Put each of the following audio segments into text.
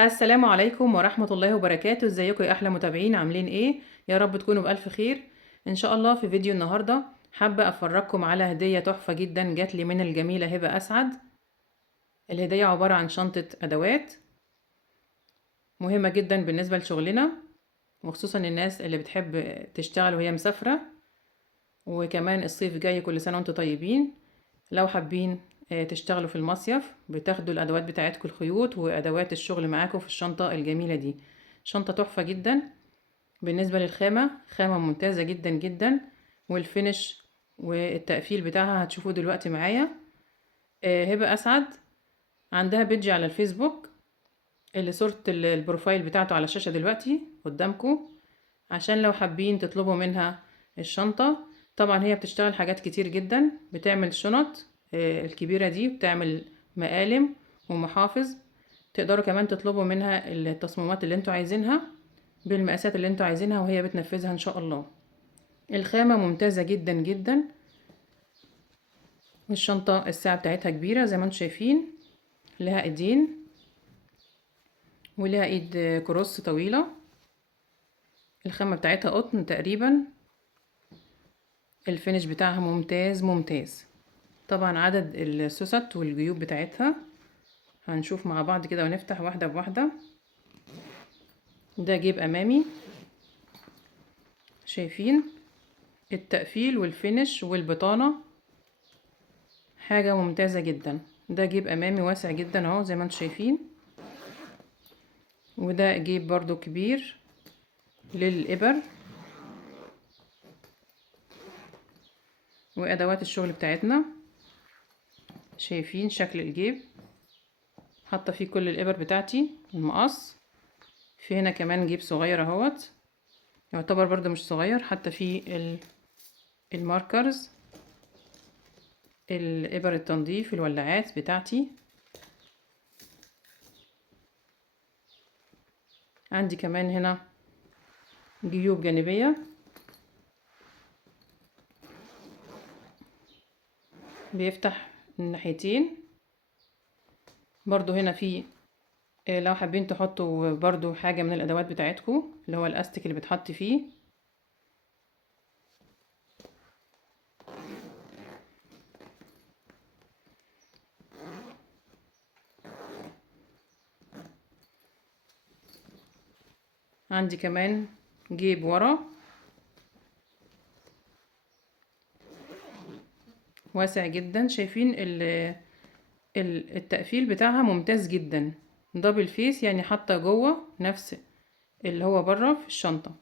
السلام عليكم ورحمة الله وبركاته. ازيكم يا احلى متابعين؟ عاملين ايه؟ يا رب تكونوا بألف خير. ان شاء الله في فيديو النهاردة حابة افرجكم على هدية تحفة جدا جات لي من الجميلة هبة اسعد. الهدية عبارة عن شنطة ادوات مهمة جدا بالنسبة لشغلنا، وخصوصا الناس اللي بتحب تشتغل وهي مسافرة، وكمان الصيف جاي، كل سنة وانتم طيبين. لو حابين تشتغلوا في المصيف بتاخدوا الادوات بتاعتكم، الخيوط وادوات الشغل معاكم في الشنطة الجميلة دي. شنطة تحفة جدا. بالنسبة للخامة، خامة ممتازة جدا جدا، والفينش والتقفيل بتاعها هتشوفوه دلوقتي معايا. هبة أسعد عندها بيدج على الفيسبوك، اللي صورة البروفايل بتاعته على الشاشة دلوقتي قدامكم، عشان لو حابين تطلبوا منها الشنطة. طبعا هي بتشتغل حاجات كتير جدا، بتعمل شنط الكبيرة دي، بتعمل مقالم ومحافظ. تقدروا كمان تطلبوا منها التصميمات اللي انتوا عايزينها بالمقاسات اللي انتوا عايزينها، وهي بتنفذها ان شاء الله. الخامة ممتازة جدا جدا. الشنطة الساعة بتاعتها كبيرة زي ما انتم شايفين، لها ايدين ولها ايد كروس طويلة. الخامة بتاعتها قطن تقريبا. الفينش بتاعها ممتاز ممتاز. طبعا عدد السوست والجيوب بتاعتها هنشوف مع بعض كده ونفتح واحدة بواحدة. ده جيب امامي، شايفين التقفيل والفينش والبطانة، حاجة ممتازة جدا. ده جيب امامي واسع جدا اهو زي ما انتم شايفين. وده جيب برضو كبير للإبر وأدوات الشغل بتاعتنا. شايفين شكل الجيب، حاطة فيه كل الإبر بتاعتي، المقص. في هنا كمان جيب صغير اهوت، يعتبر برضو مش صغير، حتى فيه الماركرز، الإبر التنظيف، الولاعات بتاعتي. عندي كمان هنا جيوب جانبية، بيفتح الناحيتين. برضو هنا في لو حابين تحطوا برضو حاجة من الأدوات بتاعتكم، اللي هو الأستك اللي بتحط فيه. عندي كمان جيب ورا واسع جدا. شايفين التقفيل بتاعها ممتاز جدا، دبل فيس، يعني حتى جوه نفس اللي هو بره في الشنطة.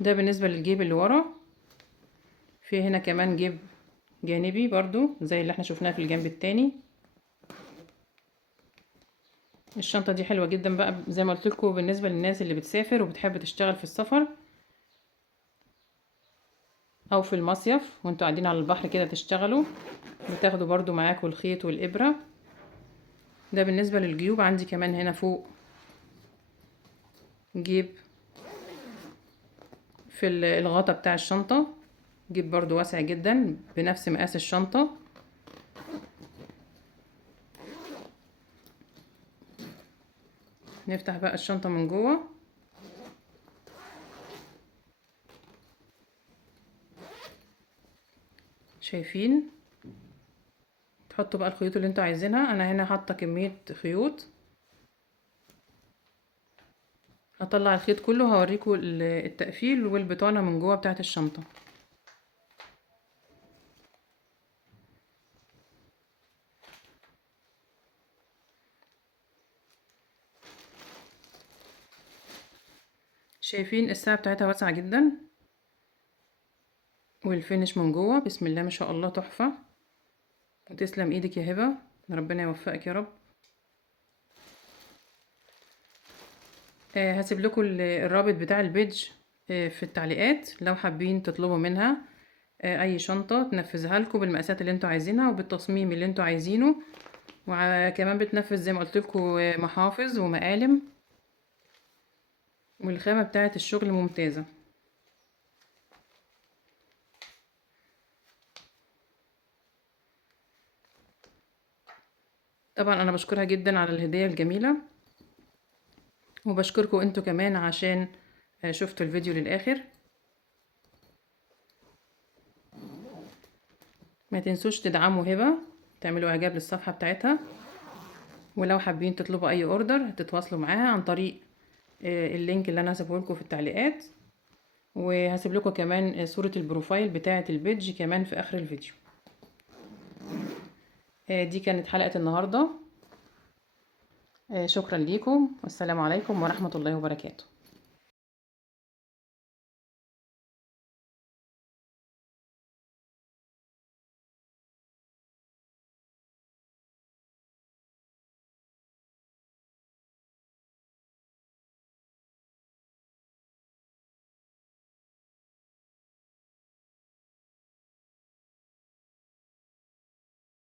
ده بالنسبة للجيب اللي ورا. في هنا كمان جيب جانبي برضو زي اللي احنا شفناه في الجنب التاني. الشنطة دي حلوة جدا بقى زي ما قلت لكم، بالنسبة للناس اللي بتسافر وبتحب تشتغل في السفر او في المصيف وانتوا قاعدين على البحر كده تشتغلوا، بتاخدوا برضو معاكم الخيط والإبرة. ده بالنسبة للجيوب. عندي كمان هنا فوق جيب في الغطا بتاع الشنطة، جيب برضو واسع جدا بنفس مقاس الشنطة. نفتح بقى الشنطة من جوه. شايفين؟ تحطوا بقى الخيوط اللي انتوا عايزينها. انا هنا حاطة كمية خيوط، هطلع الخيط كله هوريكم التقفيل والبطانة من جوه بتاعت الشنطة. شايفين الساعة بتاعتها واسعة جدا، والفينش من جوه بسم الله ما شاء الله تحفة. وتسلم ايدك يا هبة، ربنا يوفقك يا رب. هسيب لكم الرابط بتاع البيج في التعليقات، لو حابين تطلبوا منها اي شنطة تنفذها لكم بالمقاسات اللي انتوا عايزينها وبالتصميم اللي انتوا عايزينه. وكمان بتنفذ زي ما قلت لكم محافظ ومقالم، والخامة بتاعة الشغل ممتازة. طبعا انا بشكرها جدا على الهدية الجميلة، وبشكركم انتوا كمان عشان شفتوا الفيديو للاخر. ما تنسوش تدعموا هبة، تعملوا اعجاب للصفحة بتاعتها، ولو حابين تطلبوا اي اوردر تتواصلوا معاها عن طريق اللينك اللي انا هسيبه لكم في التعليقات، وهسيب لكم كمان صورة البروفايل بتاعة البيج كمان في اخر الفيديو. دي كانت حلقة النهاردة. شكرا ليكم، والسلام عليكم ورحمة الله وبركاته.